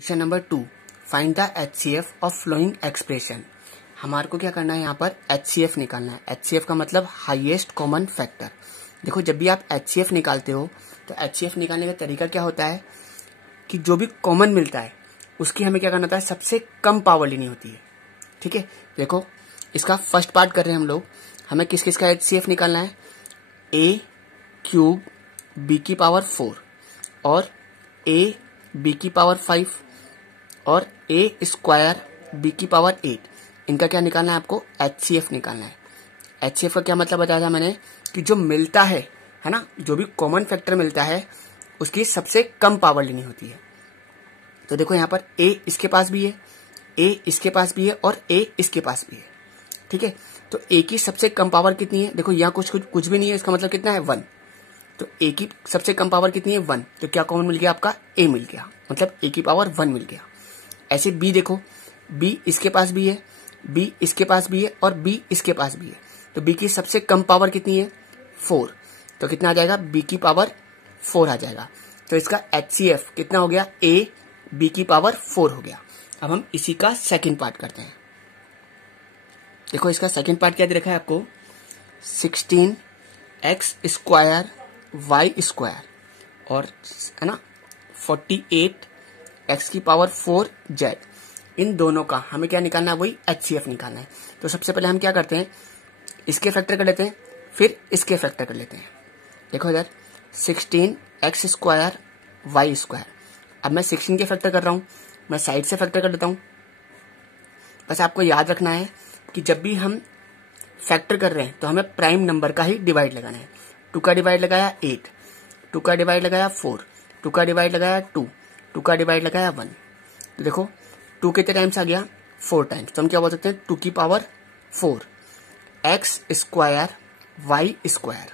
Question number 2, find the HCF of following expression. हमारे को क्या करना है, यहाँ पर HCF निकालना है। HCF का मतलब हाईएस्ट कॉमन फैक्टर। देखो, जब भी आप HCF निकालते हो तो HCF निकालने का तरीका क्या होता है कि जो भी कॉमन मिलता है उसकी हमें क्या करना होता है, सबसे कम पावर लेनी होती है। ठीक है, देखो इसका फर्स्ट पार्ट कर रहे हैं हम लोग। हमें किस किस का HCF निकालना है, a क्यूब b की पावर 4 और a b की पावर 5 और a स्क्वायर b की पावर 8। इनका क्या निकालना है, आपको HCF निकालना है। HCF का क्या मतलब बताया था मैंने कि जो मिलता है ना, जो भी कॉमन फैक्टर मिलता है उसकी सबसे कम पावर लेनी होती है। तो देखो यहाँ पर a इसके पास भी है, a इसके पास भी है और a इसके पास भी है। ठीक है, तो a की सबसे कम पावर कितनी है, देखो यहाँ कुछ भी नहीं है, इसका मतलब कितना है 1। तो a की सबसे कम पावर कितनी है 1, तो क्या कॉमन मिल गया, आपका a मिल गया, मतलब a की पावर 1 मिल गया। ऐसे b देखो, b इसके पास भी है, b इसके पास भी है और b इसके पास भी है। तो b की सबसे कम पावर कितनी है 4, तो कितना आ जाएगा, b की पावर 4 आ जाएगा। तो इसका HCF कितना हो गया, a b की पावर 4 हो गया। अब हम इसी का सेकंड पार्ट करते हैं। देखो इसका सेकंड पार्ट क्या दे रखा है आपको, 16x स्क्वायर y स्क्वायर और है ना 48x की पावर 4 z। इन दोनों का हमें क्या निकालना है, वही HCF निकालना है। तो सबसे पहले हम क्या करते हैं, इसके फैक्टर कर लेते हैं, फिर इसके फैक्टर कर लेते हैं। देखो इधर 16x स्क्वायर y स्क्वायर। अब मैं 16 के फैक्टर कर रहा हूं, मैं साइड से फैक्टर कर लेता हूं। बस आपको याद रखना है कि जब भी हम फैक्टर कर रहे हैं तो हमें प्राइम नंबर का ही डिवाइड लगाना है। 2 का डिवाइड लगाया 8, 2 का डिवाइड लगाया 4, 2 का डिवाइड लगाया 2, 2 का डिवाइड लगाया 1। तो देखो 2 कितने टाइम्स आ गया, 4 टाइम्स। तो हम क्या बोल सकते हैं, 2 की power 4 x square y square.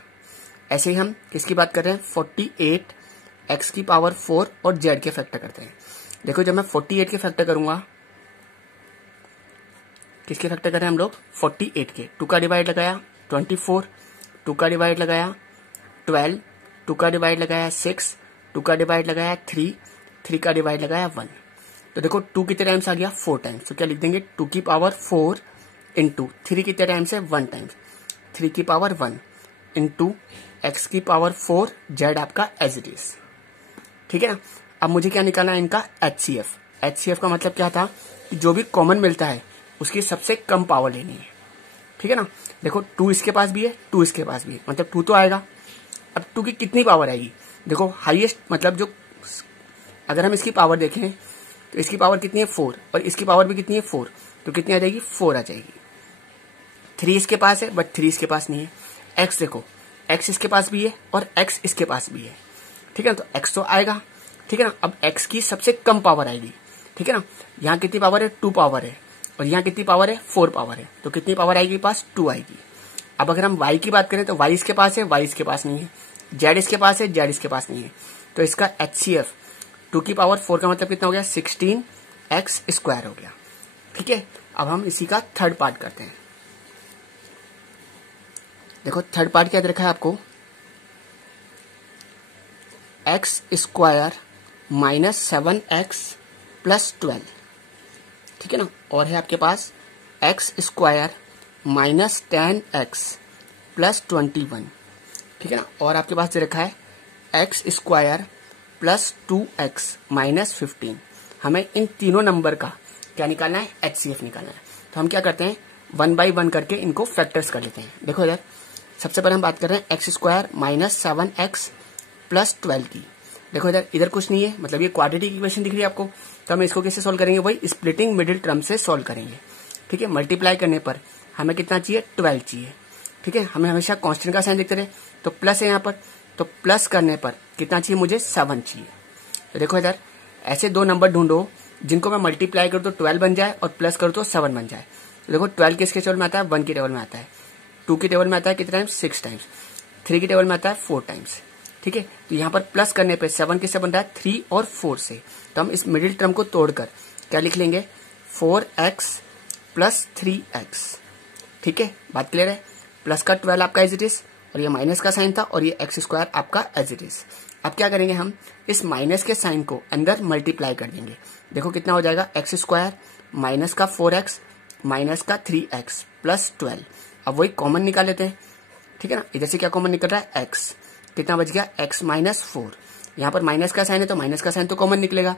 ऐसे ही हम किसकी बात कर रहे हैं, 48 x की पावर 4 और z के फैक्टर करते हैं। देखो जब मैं 48 के फैक्टर करूंगा, किसके फैक्टर कर रहे हैं हम लोग, 48 के। 2 का डिवाइड लगाया 24, 2 का डिवाइड लगाया 12, 2 का डिवाइड लगाया 6, 2 का डिवाइड लगाया 3, 3 का डिवाइड लगाया 1। तो देखो 2 कितने टाइम्स आ गया, 4 टाइम्स। तो क्या लिख देंगे, 2 की पावर 4 इंटू 3 कितने टाइम्स है, 1 टाइम्स, 3 की पावर 1 इंटू x की पावर 4 z आपका एज इट इज। ठीक है ना। अब मुझे क्या निकालना है, इनका HCF। HCF का मतलब क्या था कि जो भी कॉमन मिलता है उसकी सबसे कम पावर लेनी है। ठीक है ना। देखो 2 इसके पास भी है, 2 इसके पास भी है, मतलब 2 तो आएगा। अब 2 की कितनी पावर आएगी, देखो हाईएस्ट मतलब जो, अगर हम इसकी पावर देखें तो इसकी पावर कितनी है 4 और इसकी पावर भी कितनी है 4, तो कितनी आ जाएगी, 4 आ जाएगी। 3 इसके पास है बट 3 इसके पास नहीं है। x देखो, x इसके पास भी है और x इसके पास भी है। ठीक है ना, तो x तो आएगा। ठीक है ना। अब x की सबसे कम पावर आएगी। ठीक है ना, यहाँ कितनी पावर है, 2 पावर है और यहाँ कितनी पावर है, 4 पावर है। तो कितनी पावर आएगी पास, 2 आएगी। अब अगर हम y की बात करें तो y इसके पास है, y इसके पास नहीं है, z इसके पास है, z इसके पास नहीं है। तो इसका HCF 2 की पावर 4 का मतलब कितना हो गया, 16x स्क्वायर हो गया। ठीक है, अब हम इसी का थर्ड पार्ट करते हैं। देखो थर्ड पार्ट क्या दे रखा है आपको, x square minus 7x plus 12। ठीक है ना, और है आपके पास x square minus 10x plus 21। ठीक है ना, और आपके पास दे रखा है x square plus 2x minus 15। हमें इन तीनों नंबर का क्या निकालना है, HCF निकालना है। तो हम क्या करते हैं, 1 बाई 1 करके इनको फैक्टर्स कर लेते हैं। देखो इधर सबसे पहले हम बात कर रहे हैं x square minus 7x plus 12 की। देखो इधर कुछ नहीं है, मतलब ये क्वाड्रेटिक इक्वेशन दिख रही है आपको। तो हम इसको कैसे सोल्व करेंगे, वही स्प्लिटिंग मिडिल टर्म से सोल्व करेंगे। ठीक है, मल्टीप्लाई करने पर हमें कितना चाहिए, 12 चाहिए। ठीक है, हमें हमेशा कांस्टेंट का साइन देखते रहे, तो प्लस है यहाँ पर, तो प्लस करने पर कितना चाहिए, मुझे 7 चाहिए। तो देखो इधर ऐसे दो नंबर ढूंढो जिनको मैं मल्टीप्लाई करूँ तो 12 बन जाए और प्लस करूँ तो 7 बन जाए। तो देखो 12 किसके टेबल में आता है, 1 की टेबल में आता है, 2 की टेबल में आता है कितने टाइम्स, 6 टाइम्स, 3 की टेबल में आता है 4 टाइम्स। ठीक है, तो यहाँ पर प्लस करने पे 7 किससे बन रहा है, 3 और 4 से। तो हम इस मिडिल टर्म को तोड़कर क्या लिख लेंगे, 4x प्लस 3x। ठीक है, बात क्लियर है। प्लस का 12 आपका एज इट इज और ये माइनस का साइन था और ये x स्क्वायर आपका एज इट इज। अब क्या करेंगे, हम इस माइनस के साइन को अंदर मल्टीप्लाई कर देंगे। देखो कितना हो जाएगा, एक्स स्क्वायर माइनस का 4x माइनस का 3x प्लस 12। अब वही कॉमन निकाल लेते हैं, ठीक है ना। इधर से क्या कॉमन निकल रहा है, x, कितना बच गया, x माइनस 4। यहाँ पर माइनस का साइन है तो माइनस का साइन तो कॉमन निकलेगा।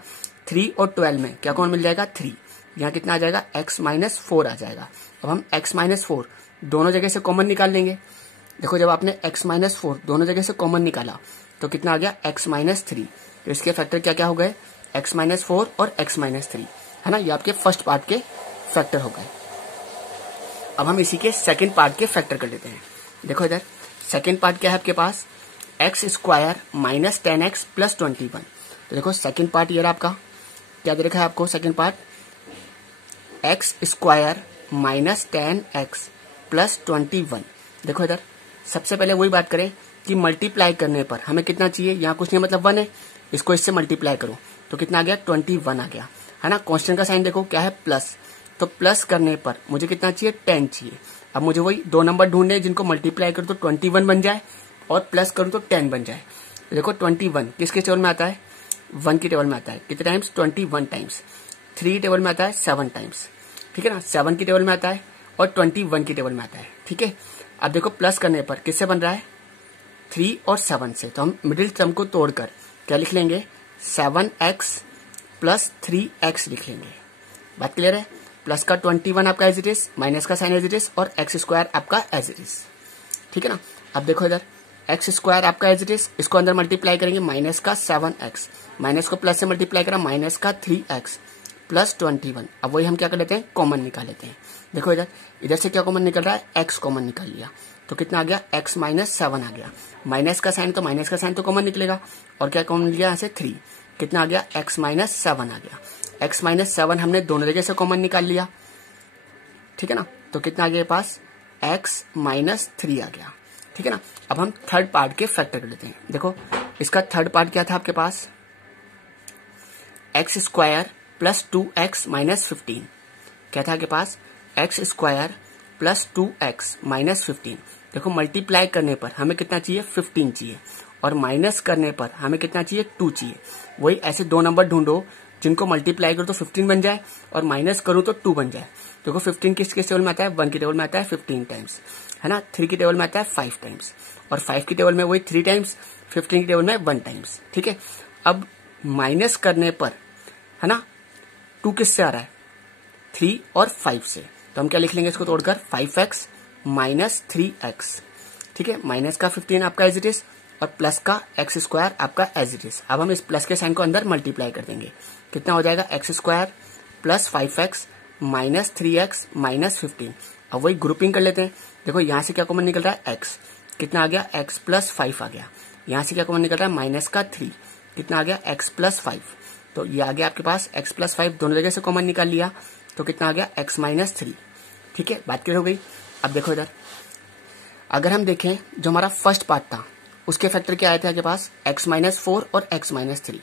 3 और 12 में क्या कॉमन मिल जाएगा, 3। यहाँ कितना आ जाएगा, x माइनस 4 आ जाएगा। अब हम x माइनस 4 दोनों जगह से कॉमन निकाल लेंगे। देखो जब आपने x माइनस 4 दोनों जगह से कॉमन निकाला तो कितना आ गया, x माइनस 3। तो इसके फैक्टर क्या क्या हो गए, x माइनस 4 और x माइनस 3, है ना। ये आपके फर्स्ट पार्ट के फैक्टर हो गए। अब हम इसी के सेकंड पार्ट के फैक्टर कर लेते हैं। देखो इधर सेकंड पार्ट क्या है आपके पास, X square minus 10x plus 21। तो देखो सेकंड पार्ट ये रहा आपका, क्या दे रखा है आपको second part, x square minus 10x plus 21। देखो इधर सबसे पहले वही बात करें कि मल्टीप्लाई करने पर हमें कितना चाहिए, यहाँ कुछ नहीं मतलब 1 है, इसको इससे मल्टीप्लाई करो तो कितना आ गया, 21 आ गया, है ना। कांस्टेंट का साइन देखो क्या है, प्लस, तो प्लस करने पर मुझे कितना चाहिए, 10 चाहिए। अब मुझे वही दो नंबर ढूंढने जिनको मल्टीप्लाई करो तो 21 बन जाए और प्लस करूँ तो 10 बन जाए। देखो 21 किसके टेबल में आता है, 1 की टेबल में आता है। कितने टाइम्स, 21 टाइम्स। 3 टेबल में आता है 7 टाइम्स, ठीक है ना। 7 की टेबल में आता है और 21 की टेबल में आता है, ठीक है। अब देखो प्लस करने पर किससे बन रहा है, 3 और 7 से। तो हम मिडिल टर्म को तोड़कर क्या लिख लेंगे, 7x प्लस 3x लिख लेंगे। बात क्लियर है। प्लस का 21 आपका एज इट इज, माइनस का साइन एज इट इज और एक्स स्क्वायर आपका एज इट इज, ठीक है ना। अब देखो इधर एक्स स्क्वायर आपका एज इट इज, इसको अंदर मल्टीप्लाई करेंगे, माइनस का 7x, माइनस को प्लस से मल्टीप्लाई करा, माइनस का 3x प्लस 21। अब वही हम क्या कर लेते हैं, कॉमन निकाल लेते हैं। देखो इधर इधर से क्या कॉमन निकल रहा है, x कॉमन निकाल लिया तो कितना आ गया, x माइनस 7 आ गया। माइनस का साइन तो माइनस का साइन तो कॉमन निकलेगा और क्या कॉमन निकला यहाँ से, 3। कितना आ गया, x माइनस 7 आ गया। x माइनस 7 हमने दोनों जगह से कॉमन निकाल लिया, ठीक है ना। तो कितना आ गया पास, x माइनस 3 आ गया, ठीक है ना। अब हम थर्ड पार्ट के फैक्टर कर लेते हैं। देखो इसका थर्ड पार्ट क्या था आपके पास, X square plus 2x minus 15। क्या था आपके पास, X square plus 2x minus 15। देखो मल्टीप्लाई करने पर हमें कितना चाहिए, 15 चाहिए और माइनस करने पर हमें कितना चाहिए, 2 चाहिए। वही ऐसे दो नंबर ढूंढो जिनको मल्टीप्लाई करो तो 15 बन जाए और माइनस करूं तो 2 बन जाए। देखो 15 किसके टेबल में आता है, 1 की टेबल में आता है 15 टाइम्स, है ना। 3 की टेबल में आता है 5 टाइम्स और 5 की टेबल में वही 3 टाइम्स, 15 की टेबल में 1 टाइम्स, ठीक है। अब माइनस करने पर, है ना, 2 किससे आ रहा है, 3 और 5 से। तो हम क्या लिख लेंगे इसको तोड़कर, 5x माइनस 3x, ठीक है। माइनस का 15 आपका एज इट इज और प्लस का एक्स स्क्वायर आपका एज इट इज। अब हम इस प्लस के साइन को अंदर मल्टीप्लाई कर देंगे, कितना हो जाएगा, x square plus 5x minus 3x minus 15। अब वही ग्रुपिंग कर लेते हैं। देखो यहाँ से क्या कॉमन निकल रहा है, x, कितना आ गया, x प्लस 5 आ गया। यहाँ से क्या कॉमन निकल रहा है, माइनस का 3, कितना आ गया, x प्लस 5। तो ये आ गया आपके पास x प्लस 5, दोनों जगह से कॉमन निकाल लिया तो कितना आ गया, x माइनस 3, ठीक है। बात क्लियर हो गई। अब देखो इधर अगर हम देखें जो हमारा फर्स्ट पार्ट था उसके फैक्टर क्या आए थे आपके पास, x माइनस 4 और x माइनस 3।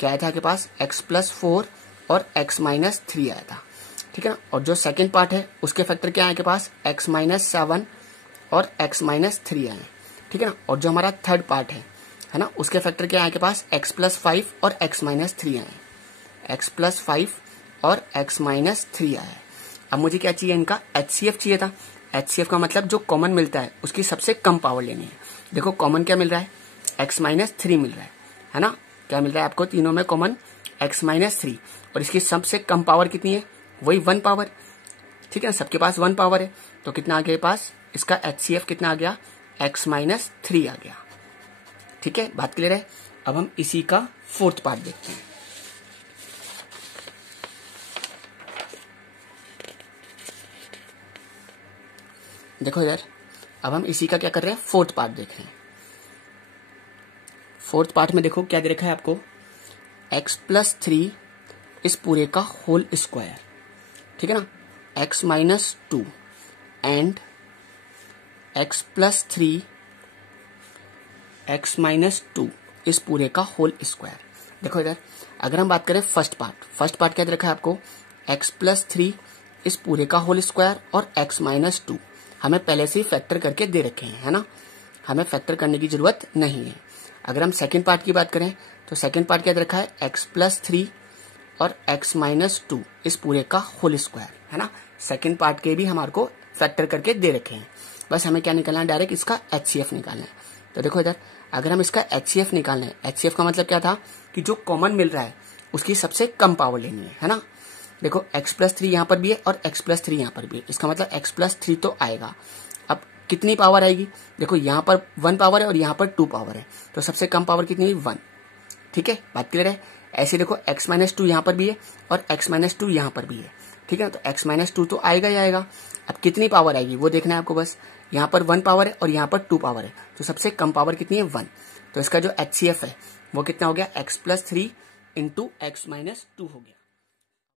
क्या आया था आपके पास, x प्लस 4 और x माइनस 3 आया था, ठीक है ना। और जो सेकंड पार्ट है उसके फैक्टर क्या आए आपके पास, x माइनस 7 और x माइनस 3 आए, ठीक है ना। और जो हमारा थर्ड पार्ट है ना, उसके फैक्टर क्या आए आपके पास, x प्लस 5 और x माइनस 3 आए, x प्लस 5 और x माइनस 3 आया। अब मुझे क्या चाहिए, इनका HCF चाहिए था। HCF का मतलब जो कॉमन मिलता है उसकी सबसे कम पावर लेनी है। देखो कॉमन क्या मिल रहा है, x माइनस 3 मिल रहा है ना। क्या मिल रहा है आपको, तीनों में कॉमन x माइनस 3 और इसकी सबसे कम पावर कितनी है, वही 1 पावर, ठीक है ना। सबके पास 1 पावर है तो कितना आ गया पास, इसका HCF कितना आ गया, x माइनस 3 आ गया, ठीक है। बात क्लियर है। अब हम इसी का फोर्थ पार्ट देखते हैं। देखो इधर अब हम इसी का क्या कर रहे हैं, फोर्थ पार्ट देख रहे हैं। फोर्थ पार्ट में देखो क्या दे रखा है आपको, x प्लस 3 इस पूरे का होल स्क्वायर, ठीक है ना, x minus 2 and x plus 3 x minus 2 इस पूरे का होल स्क्वायर। देखो इधर अगर हम बात करें फर्स्ट पार्ट क्या दे रखा है आपको, x प्लस 3 इस पूरे का होल स्क्वायर और x माइनस 2 हमें पहले से ही फैक्टर करके दे रखे हैं, है ना, हमें फैक्टर करने की जरूरत नहीं है। अगर हम सेकेंड पार्ट की बात करें तो सेकेंड पार्ट क्या दे रखा है, x+3 और x-2 इस पूरे का होल स्क्वायर, है ना। सेकेंड पार्ट के भी हमारे को फैक्टर करके दे रखे हैं, बस हमें क्या निकालना है, डायरेक्ट इसका HCF निकालना है। तो देखो इधर अगर हम इसका HCF निकालना है, HCF का मतलब क्या था कि जो कॉमन मिल रहा है उसकी सबसे कम पावर लेनी है ना। देखो x+3 यहाँ पर भी है और x+3 यहाँ पर भी है, इसका मतलब x+3 तो आएगा। अब कितनी पावर आएगी, देखो यहाँ पर 1 पावर है और यहाँ पर 2 पावर है, तो सबसे कम पावर कितनी है, 1। ठीक है, बात क्लियर है। ऐसे देखो x-2 यहाँ पर भी है और x-2 यहाँ पर भी है, ठीक है ना, तो x-2 तो आएगा ही आएगा। अब कितनी पावर आएगी वो देखना है आपको, बस यहाँ पर 1 पावर है और यहाँ पर 2 पावर है, तो सबसे कम पावर कितनी है, 1। तो इसका जो HCF है वो कितना हो गया, x+3 × x-2 हो गया।